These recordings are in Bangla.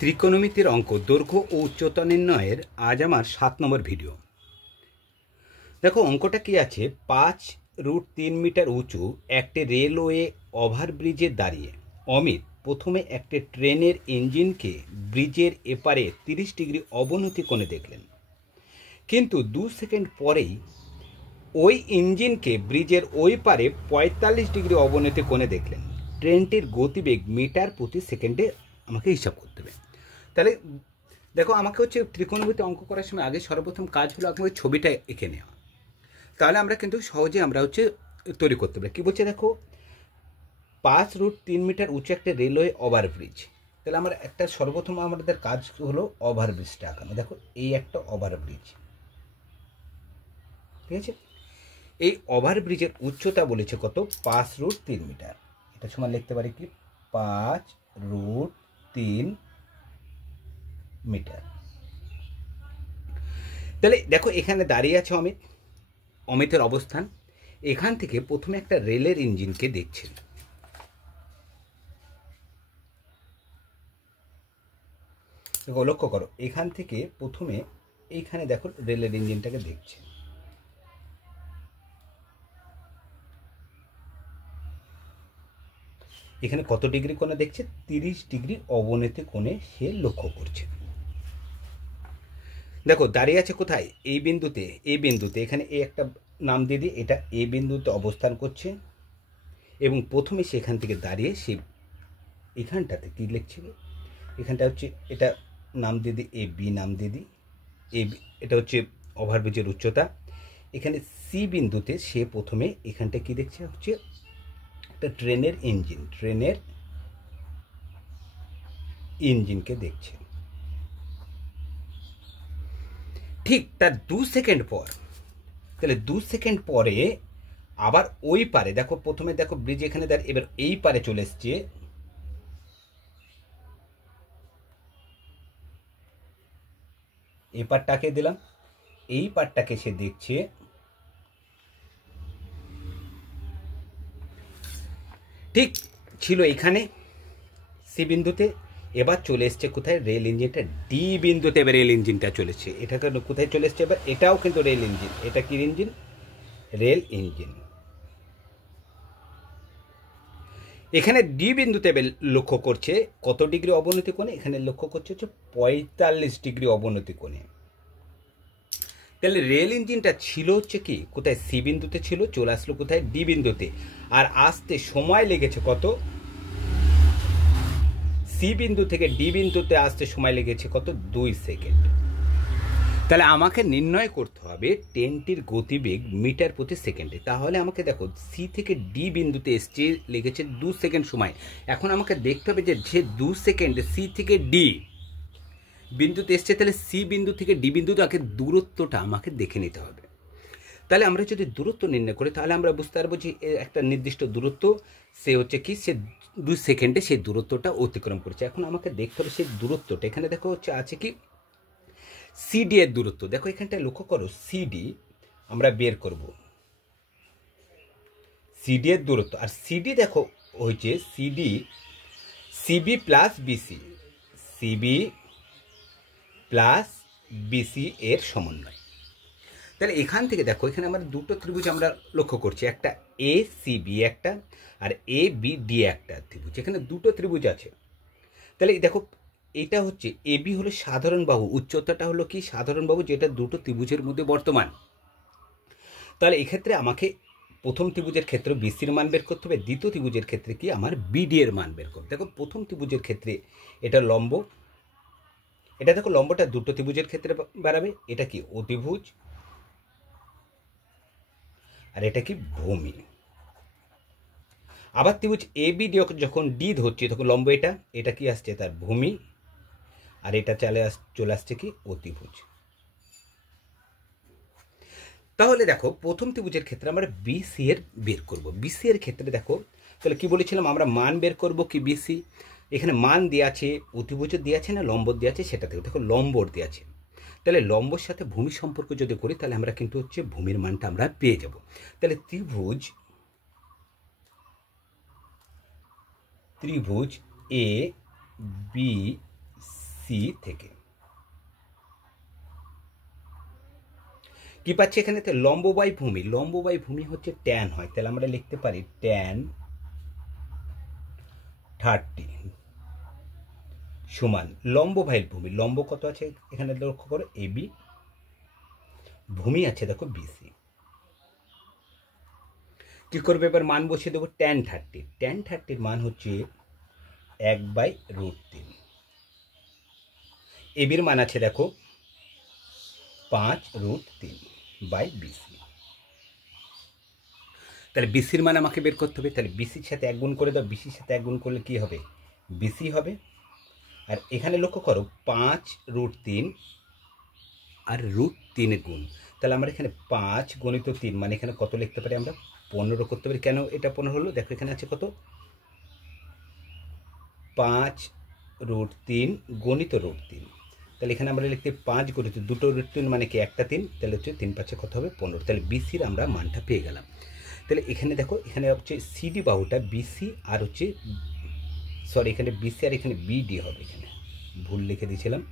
ত্রিকোণমিতির অঙ্ক দৈর্ঘ্য ও উচ্চতা নির্ণয়ের আজ আমার 7 নম্বর ভিডিও। দেখো অঙ্কটা কি আছে, 5√3 মিটার উঁচু একটি রেলওয়ে ওভারব্রিজে দাঁড়িয়ে অমিত প্রথমে একটি ট্রেনের ইঞ্জিনকে ব্রিজের এপারে 30 ডিগ্রি অবনতি কোণে দেখলেন, কিন্তু 2 সেকেন্ড পরেই ওই ইঞ্জিনকে ব্রিজের ওই পারে 45 ডিগ্রি অবনতি কোণে দেখলেন। ট্রেনটির গতিবেগ মিটার প্রতি সেকেন্ডে আমাকে হিসাব করতে হবে। তাহলে দেখো আমাকে হচ্ছে ত্রিকোণমিতি অঙ্ক করার সময় আগে সর্বপ্রথম কাজ হলো আমাকে ছবিটা এঁকে নেওয়া। তাহলে আমরা কিন্তু সহজে আমরা হচ্ছে তৈরি করতে পারি। কী বলছে দেখো, 5√3 মিটার উঁচু একটা রেলওয়ে ওভারব্রিজ। তাহলে আমরা একটা সর্বপ্রথম আমাদের কাজ হলো ওভারব্রিজটা আঁকানো। দেখো এই একটা ওভারব্রিজ, ঠিক আছে। এই ওভারব্রিজের উচ্চতা বলেছে কত, 5√3 মিটার। এটা সমান লিখতে পারি কি 5√3 মিটার। তাহলে দেখো এখানে দাঁড়িয়ে আছে অমিতের অবস্থান। এখান থেকে প্রথমে একটা রেলের ইঞ্জিনকে দেখছেন। দেখো লক্ষ্য করো, এখান থেকে প্রথমে এইখানে দেখো রেলের ইঞ্জিনটাকে দেখছেন। এখানে কত ডিগ্রি কোণে দেখছে, 30 ডিগ্রি অবনতি কোণে সে লক্ষ্য করছে। দেখো দাঁড়িয়ে আছে কোথায়, এই বিন্দুতে এখানে এই একটা নাম দিয়ে দিই, এটা এ বিন্দুতে অবস্থান করছে এবং প্রথমে সেখান থেকে দাঁড়িয়ে সে এখানটাতে কী লিখছে, এখানটা হচ্ছে এটা নাম দিয়ে দিই, এ বি নাম দিয়ে দিই, এটা হচ্ছে ওভারব্রিজের উচ্চতা। এখানে সি বিন্দুতে সে প্রথমে এখানটা কি দেখছে, হচ্ছে একটা ট্রেনের ইঞ্জিনকে দেখছে। ঠিক তার 2 সেকেন্ড পর, তাহলে 2 সেকেন্ড পরে আবার ওই পারে দেখো, প্রথমে দেখো ব্রিজ এখানে দাঁড়িয়ে, এবার এই পারে চলে এসছে, এই পারটাকে দিলাম, এই পারটাকে সে দেখছে। ঠিক ছিল এখানে সি বিন্দুতে, এবার চলে এসছে কোথায়, রেল ইঞ্জিনটা ডি বিন্দুতে। এবার রেল ইঞ্জিনটা চলেছে, এটাকে কোথায় চলে এসছে, এবার এটাও কিন্তু রেল ইঞ্জিন। এটা কি ইঞ্জিন, রেল ইঞ্জিন। এখানে ডি বিন্দুতে লক্ষ্য করছে কত ডিগ্রি অবনতি কোণে, এখানে লক্ষ্য করছে হচ্ছে 45 ডিগ্রি অবনতি কোণে। তাহলে রেল ইঞ্জিনটা ছিল হচ্ছে কি কোথায়, সি বিন্দুতে ছিল, চলে আসলো কোথায়, ডি বিন্দুতে। আর আসতে সময় লেগেছে কত, সি বিন্দু থেকে ডি বিন্দুতে আসতে সময় লেগেছে কত, 2 সেকেন্ড। তাহলে আমাকে নির্ণয় করতে হবে ট্রেনটির গতিবেগ মিটার প্রতি সেকেন্ডে। তাহলে আমাকে দেখো সি থেকে ডি বিন্দুতে এসছে, লেগেছে 2 সেকেন্ড সময়। এখন আমাকে দেখতে হবে যে 2 সেকেন্ডে সি থেকে ডি বিন্দুতে এসছে, তাহলে সি বিন্দু থেকে ডি বিন্দুতে আগে দূরত্বটা আমাকে দেখে নিতে হবে। তাহলে আমরা যদি দূরত্ব নির্ণয় করি তাহলে আমরা বুঝতে পারবো যে একটা নির্দিষ্ট দূরত্ব, সে হচ্ছে কি, সে 2 সেকেন্ডে সেই দূরত্বটা অতিক্রম করছে। এখন আমাকে দেখতে হবে সেই দূরত্বটা, এখানে দেখো হচ্ছে আছে কি সিডি এর দূরত্ব। দেখো এখানটায় লক্ষ্য করো, সিডি আমরা বের করব, সিডি এর দূরত্ব। আর সিডি দেখো হচ্ছে CB plus BC, CB plus BC এর সমন্বয়। তাহলে এখান থেকে দেখো এখানে আমরা দুটো ত্রিভুজ আমরা লক্ষ্য করছি, একটা এ সি বি একটা, আর এ বি ডি একটা ত্রিভুজ। এখানে দুটো ত্রিভুজ আছে। তাহলে দেখো এটা হচ্ছে এ বি হলো সাধারণ বাহু, উচ্চতাটা হলো কি সাধারণ বাহু, যেটা দুটো ত্রিভুজের মধ্যে বর্তমান। তাহলে এক্ষেত্রে আমাকে প্রথম ত্রিভুজের ক্ষেত্রে বিসির মান বের করতে হবে, দ্বিতীয় ত্রিভুজের ক্ষেত্রে কি আমার বিডি এর মান বের করতে। দেখো প্রথম ত্রিভুজের ক্ষেত্রে এটা লম্ব, এটা দেখো লম্বটা দুটো ত্রিভুজের ক্ষেত্রে বাড়াবে, এটা কি অতিভুজ, আর এটা কি ভূমি। আবার ত্রিভুজ এ বি যখন ডি ধরছে তখন লম্ব এটা কি আসছে, তার ভূমি, আর এটা চলে আসছে কি অতিভুজ। তাহলে দেখো প্রথম ত্রিভুজের ক্ষেত্রে আমরা বিসি এর বের করব। বিসি এর ক্ষেত্রে দেখো তাহলে কি বলেছিলাম, আমরা মান বের করব কি বিসি। এখানে মান দেওয়া আছে, অতিভুজের দেওয়া আছে না লম্বর দেওয়া আছে, সেটা থেকে দেখো লম্বর দেওয়া আছে। তাহলে লম্বর সাথে ভূমি সম্পর্ক যদি করি তাহলে আমরা কিন্তু হচ্ছে ভূমির মানটা আমরা পেয়ে যাব। তাহলে ত্রিভুজ এ বি সি থেকে। কি পাচ্ছি এখানে? লম্ব বাই ভূমি, লম্ব বাই ভূমি হচ্ছে ট্যান হয়, তাহলে আমরা লিখতে পারি ট্যান 30 সমান লম্ব বাই ভূমি, লম্ব কত আছে এখানে লক্ষ্য করো এবি, ভূমি আছে দেখো বিসি। কি করবে এবার? মান বসিয়ে দেবো ট্যান 30, ট্যান 30 মান হচ্ছে 1/√3। এবির মান আছে দেখো 5√3 বাই বিসি। তাহলে বিসির মান আমাকে বের করতে হবে, তাহলে বিসির সাথে 1 গুণ করে দাও, বিসির সাথে 1 গুণ করলে কি হবে? বিসি হবে। আর এখানে লক্ষ্য করো 5√3 আর √3 গুণ, তাহলে আমরা এখানে 5 গণিত 3 মানে এখানে কত লিখতে পারি? আমরা 15 করতে পারি। কেন এটা 15 হলো? দেখো এখানে আছে কত? 5√3 গণিত √3, তাহলে এখানে আমরা লিখতে 5 গণিত 2 √3 মানে কি? একটা 3, তাহলে হচ্ছে 3 5 কত হবে? 15। তাহলে বিসির আমরা মানটা পেয়ে গেলাম। তাহলে এখানে দেখো এখানে হচ্ছে সিডি বাহুটা বিসি আর হচ্ছে সরি এখানে বিসি আর এখানে বিডি হবে, এখানে ভুল লিখে দিয়েছিলাম।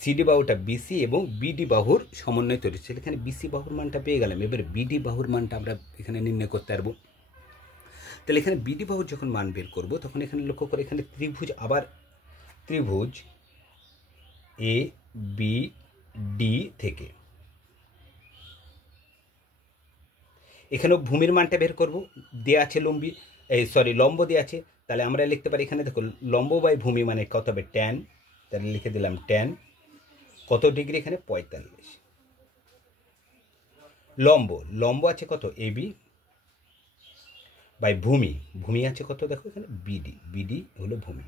সিডি বাহুটা বিসি এবং বিডি বাহুর সমন্বয় তৈরি হচ্ছে। এখানে বিসি বাহুর মানটা পেয়ে গেলাম, এবার বিডি বাহুর মানটা আমরা এখানে নির্ণয় করতে পারবো। তাহলে এখানে বিডি বাহুর যখন মান বের করবো তখন এখানে লক্ষ্য করে এখানে ত্রিভুজ, আবার ত্রিভুজ এ বি ডি থেকে এখানেও ভূমির মানটা বের করব। দেওয়া আছে লম্ব দেওয়া আছে, তাহলে আমরা লিখতে পারি এখানে দেখো লম্ব বাই ভূমি মানে কত হবে? ট্যান, তাহলে লিখে দিলাম ট্যান কত ডিগ্রি? এখানে 45। লম্ব, লম্ব আছে কত? এবি বাই ভূমি, ভূমি আছে কত? দেখো এখানে বিডি, বিডি হলো ভূমি।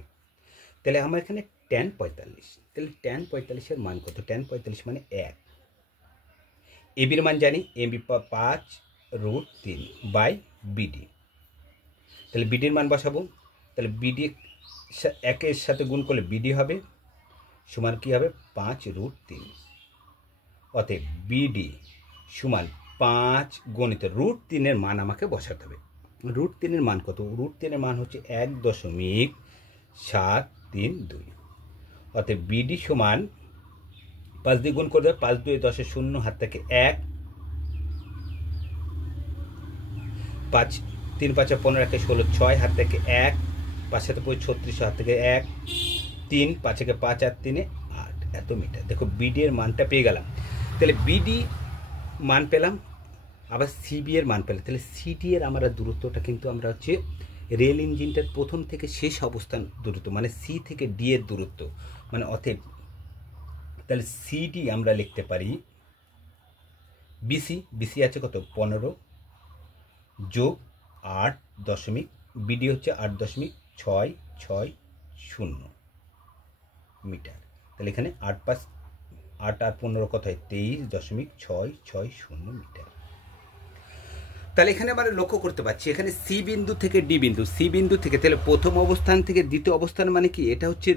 তাহলে আমার এখানে ট্যান 45, তাহলে ট্যান 45-এর মান কত? ট্যান 45 মানে 1। এবির মান জানি, এবি 5√3 বাই বিডি, তাহলে বিডির মান বসাবো। তাহলে বিডি 1-এর সাথে গুণ করলে বিডি হবে সমান কি হবে? 5√3। অতএব বিডি সমান 5 গণিত √3-এর মান আমাকে বসাতে হবে। √3-এর মান কত? √3-এর মান হচ্ছে 1.732। অতএব বিডি সমান 5 দিয়ে গুণ করে দেবে, 5 2 10 0, হাত থেকে 1, 5 3 5 15 1 16 6, হাত থেকে 1, 5 7 36, হাত থেকে 1, 3 5 1 5 আর 3 8, এত মিটার। দেখো বিডি এর মানটা পেয়ে গেলাম। তাহলে বিডি মান পেলাম, আবার সিবি এর মান পেলাম। তাহলে সিডি এর আমরা দূরত্বটা কিন্তু আমরা হচ্ছে রেল ইঞ্জিনটার প্রথম থেকে শেষ অবস্থান দূরত্ব মানে সি থেকে ডি এর দূরত্ব মানে অতএব তাহলে সিডি আমরা লিখতে পারি বিসি, বিসি আছে কত? 15 যোগ 8 দশমিক, বিডি হচ্ছে 8.660 মিটার। তাহলে এখানে 8 5 8 আর 15 কত হয়? 23.660 মিটার। তাহলে এখানে আমরা লক্ষ্য করতে পারছি এখানে সি বিন্দু থেকে ডি বিন্দু, সি বিন্দু থেকে তাহলে প্রথম অবস্থান থেকে দ্বিতীয় অবস্থান মানে কি? এটা হচ্ছে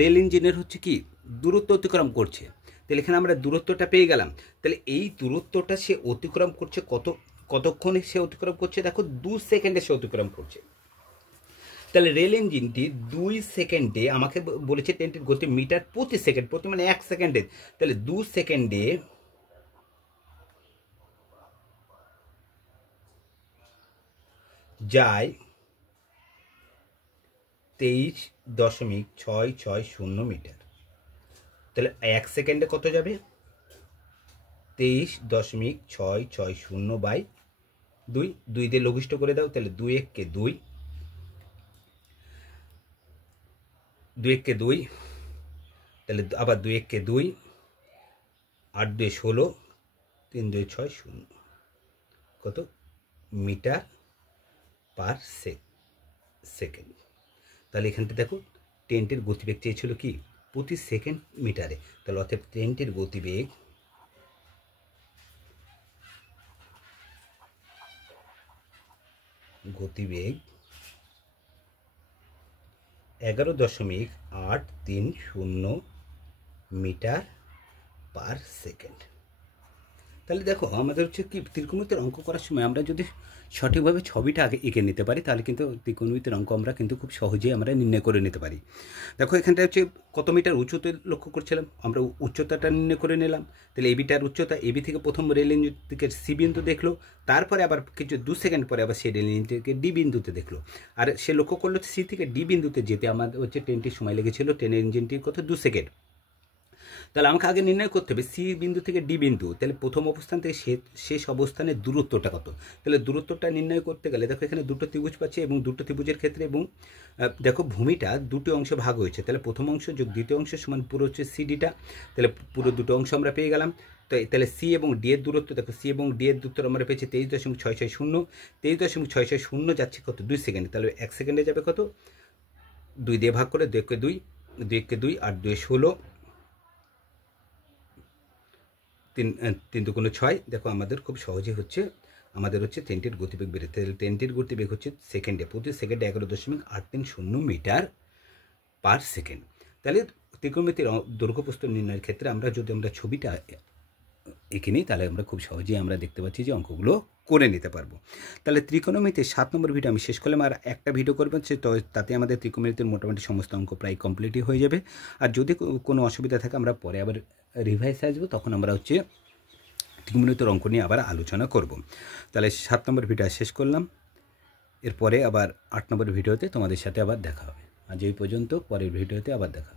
রেল ইঞ্জিনের হচ্ছে কি দূরত্ব অতিক্রম করছে। তাহলে এখানে আমরা দূরত্বটা পেয়ে গেলাম। তাহলে এই দূরত্বটা সে অতিক্রম করছে কতক্ষণে সে অতিক্রম করছে? দেখো 2 সেকেন্ডে সে অতিক্রম করছে। তাহলে রেল ইঞ্জিনটি 2 সেকেন্ডে, আমাকে বলেছে ট্রেনটির গতি মিটার প্রতি সেকেন্ড, প্রতি মানে 1 সেকেন্ডে, তাহলে 2 সেকেন্ডে যায় 23.660 মিটার। তাহলে 1 সেকেন্ডে কত যাবে? 23.660 বাই 2, 2 দিয়ে লঘিষ্ঠ করে দাও, তাহলে 2 1 কে 2, 2 1 কে 2, তাহলে আবার 2 1 কে 2, 8 2 16, 3 2 6 0, কত মিটার পার সেকেন্ড। তাহলে এখানটা দেখো ট্রেনটির গতিবেগ চেয়েছিল কি প্রতি সেকেন্ড মিটারে, তাহলে অর্থাৎ ট্রেনটির গতিবেগ গতিবেগ 11.830 মিটার পার সেকেন্ড। তাহলে দেখো আমাদের হচ্ছে কি ত্রিকোণমিতির অঙ্ক করার সময় আমরা যদি সঠিকভাবে ছবিটা আগে এঁকে নিতে পারি তাহলে কিন্তু ত্রিকোণমিতির অঙ্ক আমরা কিন্তু খুব সহজেই আমরা নির্ণয় করে নিতে পারি। দেখো এখানটা হচ্ছে কত মিটার উঁচুতে লক্ষ্য করছিলাম, আমরা উচ্চতাটা নির্ণয় করে নিলাম। তাহলে এবিটার উচ্চতা, এবি থেকে প্রথম রেলিং থেকে সি বিন্দু দেখলো, তারপরে আবার কিছু 2 সেকেন্ড পরে আবার সেই রেলিং থেকে ডি বিন্দুতে দেখলো। আর সে লক্ষ্য করলো সি থেকে ডি বিন্দুতে যেতে আমাদের হচ্ছে ট্রেনটির সময় লেগেছিল, ট্রেনের ইঞ্জিনটির কত 2 সেকেন্ড। তাহলে আমাকে আগে নির্ণয় করতে হবে সি বিন্দু থেকে ডি বিন্দু, তাহলে প্রথম অবস্থান থেকে শেষ অবস্থানের দূরত্বটা কত। তাহলে দূরত্বটা নির্ণয় করতে গেলে দেখো এখানে দুটো ত্রিভুজ পাচ্ছি, এবং দুটো ত্রিভুজের ক্ষেত্রে এবং দেখো ভূমিটা দুটো অংশে ভাগ হয়েছে, তাহলে প্রথম অংশ যোগ দ্বিতীয় অংশ সমান পুরো হচ্ছে সিডিটা, তাহলে পুরো দুটো অংশ আমরা পেয়ে গেলাম। তো তাহলে সি এবং ডি এর দূরত্ব দেখো, সি এবং ডি এর দূরত্ব আমরা পেয়েছি 23.660, 23.660 যাচ্ছে কত 2 সেকেন্ড, তাহলে 1 সেকেন্ডে যাবে কত 2 দিয়ে ভাগ করে, 2 কে 2, 2 2 আর 2 16, 3 2 6। দেখো আমাদের খুব সহজে হচ্ছে আমাদের হচ্ছে ট্রেনটির গতিবেগ বেড়ে, তাহলে ট্রেনটির গতিবেগ হচ্ছে সেকেন্ডে প্রতি সেকেন্ডে 11.830 মিটার পার সেকেন্ড। তাহলে ত্রিকোণমিতির দৈর্ঘ্যপ্রস্থ নির্ণয়ের ক্ষেত্রে আমরা যদি আমরা ছবিটা এঁকে নিই তাহলে আমরা খুব সহজেই আমরা দেখতে পাচ্ছি যে অঙ্কগুলো করে নিতে পারবো। তাহলে ত্রিকোণমিতির 7 নম্বর ভিডিও আমি শেষ করলাম, আর একটা ভিডিও করবেন তাতে আমাদের ত্রিকোণমিতির মোটামুটি সমস্ত অঙ্ক প্রায় কমপ্লিটই হয়ে যাবে। আর যদি কোনো অসুবিধা থাকে আমরা পরে আবার রিভাইসে আসবো, তখন আমরা হচ্ছে ত্রিকোণমিতির অঙ্ক নিয়ে আবার আলোচনা করব। তাহলে 7 নম্বর ভিডিও শেষ করলাম, এরপরে আবার 8 নম্বর ভিডিওতে তোমাদের সাথে আবার দেখা হবে। আজ এই পর্যন্ত, পরের ভিডিওতে আবার দেখা হবে।